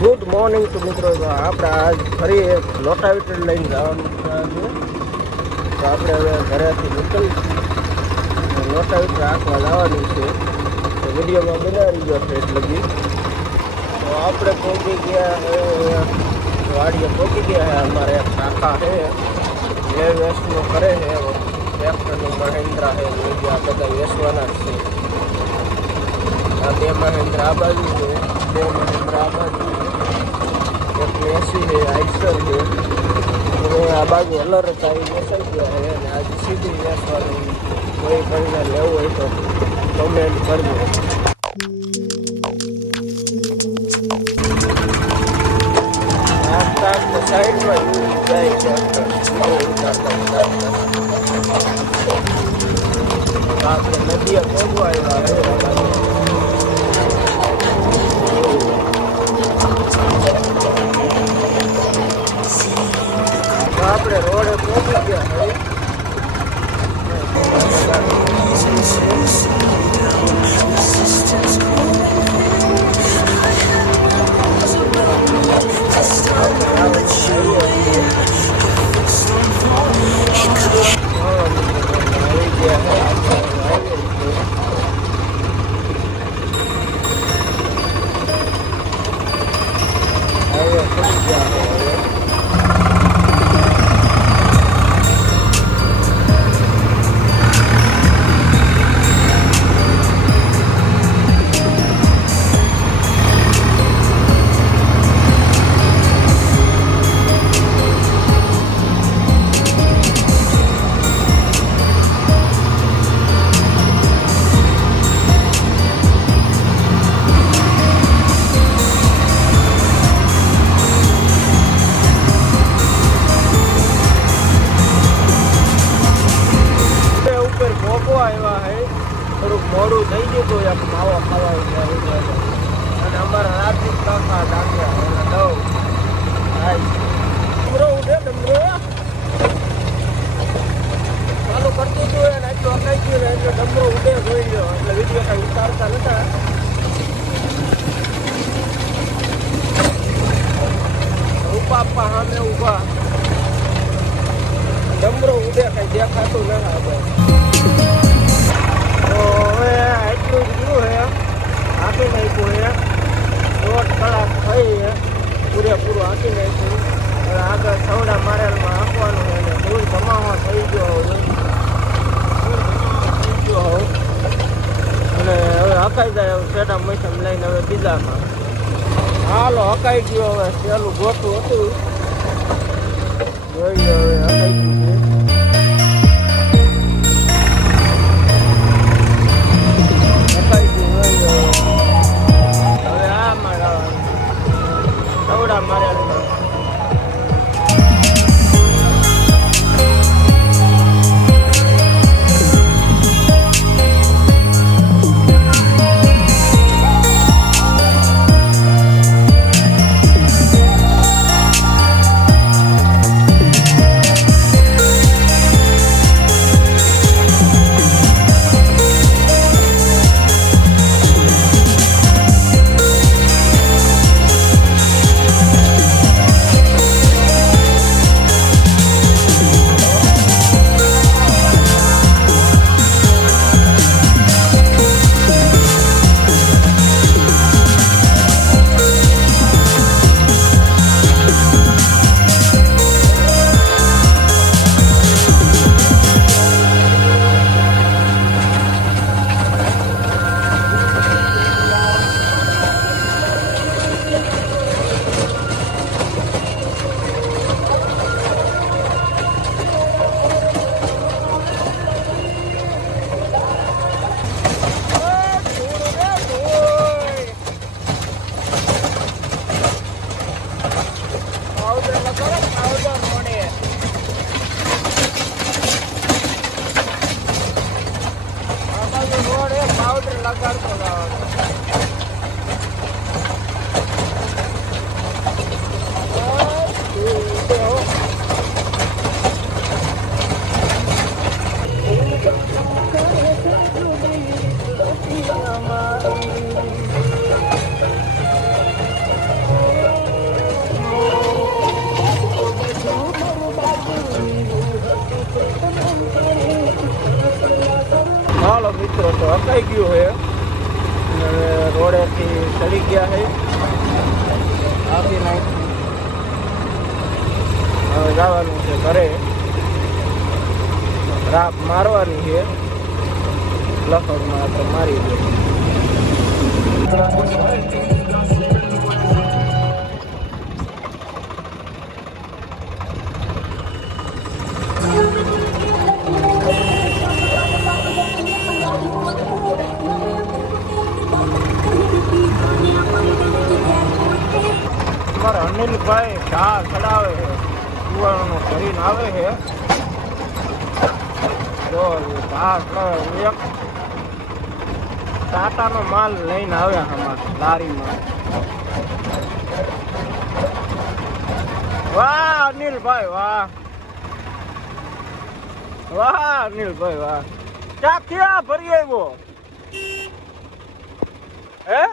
Good morning તો મિત્રો. આપણે આજ ફરી એક લોટાવીટર લઈને જવાનું છે. તો આપણે હવે ઘરેથી નીકળી લોટાવીટર આંકવા જવાનું છે. તો વિડીયોમાં બનાવી ગયો છે એટલે બી. તો આપણે પહોંચી ગયા વાડીએ પહોંચી ગયા છે. અમારે એક શાખા છે એ વેચનું કરે છે. ટ્રેક્ટરનું મહિન્દ્રા છે આ બધા વેચવાના જ છે. આ બે મહિન્દ્રા આ બાજુ છે, બે મહિન્દ્રા આ બાજુ, એક એસી છે, આઈસર છે અને આ બાજુ અલર જ આવી વેચાઈ ગયા છે. અને આજે સીધી વેચવાનું કોઈ કરીને લેવું હોય તો કમેન્ટ કરજો. સાઈડમાં જાય છે આપણે નદીએ પહોંચવા આવ્યા આપણે રોડે પહોંચી ગયા. થોડુંક મોડું થઈ ગયું હતું એક માવો ખાવા અને અમારા રાત્રિ કાકા ડાક્યા ડમરો ઉઠે ડમરો ચાલુ કરતું હતું એને આટલું અકાઈ ગયું ને એટલે ડમરો ઉડે જોઈ ગયો. એટલે વિડીયો કાંઈ ઉતારતા નતા. ઉપાપા સામે ઊભા ડમરો ઉડે કાંઈ દેખાતું ના આપણે. તો હવે આટલું જ ગયું છે, હાંકી નાખ્યું છે. 1.5 કલાક થઈ છે, પૂરેપૂરું હાંકી નાખ્યું. હવે આગળ સવડા મારેલમાં હાંકવાનું છે અને ધૂળ જમાવા થઈ ગયો અને હવે હકાઈ જાય. હવે સેડા મૈસમ લઈને હવે બીજામાં હાલો હકાઈ ગયો. હવે સહેલું ગોઠવું હતું જોઈએ. હવે હકાઈ ગયું છે. મિત્રો તો અકાઈ ગયું છે અને રોડેથી ચડી ગયા છે આપી નાખ હવે જવાનું છે ઘરે રાપ મારવાની છે લખડમાં આપણે મારી દઈએ અમારા અનિલભાઈ ચા ચડાવે છે કુવાનું કરીને આવે છે જો ચા ચડાવે એક ટાટાનો માલ લઈને આવ્યા અમારે લારીમાં વાહ અનિલભાઈ વાહ વાહ અનિલભાઈ વાહ ચા ક્યાં ભરી આવ્યો હે